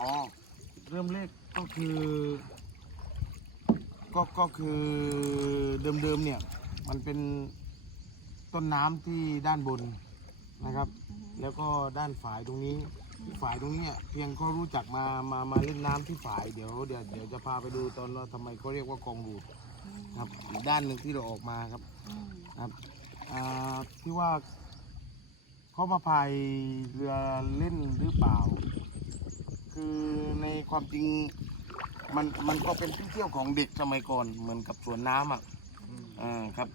อ๋อ เริ่มแรกก็คือ ก็ก็คือเดิมๆเนี่ย มันเป็นต้นน้ำที่ด้านบนนะครับ แล้วก็ด้านฝายตรงนี้ฝายตรงเนี้ยเพียงเขารู้จักมามามาเล่นน้ำที่ฝายเดี๋ยวเดี๋ยวเดี๋ยวจะพาไปดูตอนว่าทำไมเขาเรียกว่ากองบูดครับอีกด้านหนึ่งที่เราออกมาครับ ครับอ่าที่ว่าเขามาพายเรือเล่นหรือเปล่า ความจริงมันมันก็เป็นที่เที่ยวของเด็กสมัยก่อนเหมือนกับสวนน้ำอะอ่าครับ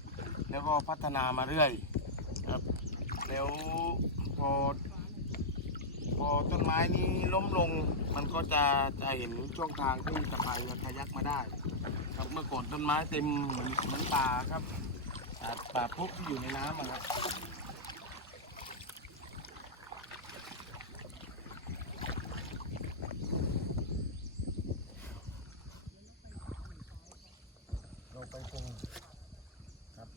แล้วก็พัฒนามาเรื่อยครับ แล้วพอพอต้นไม้นี้ล้มลง มันก็จะจะเห็นช่องทางที่จะพายเรือคายักมาได้ ครับเมื่อก่อนต้นไม้เต็มเหมือนเหมือนป่าครับป่าป่าพกที่อยู่ในน้ำอะครับ ไปคงครับ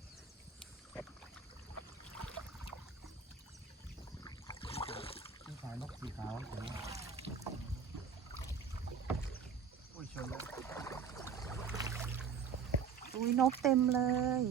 ที่ขายนกสีขาวเห็นไหมอุ้ยชนนกอุ้ยนกเต็มเลย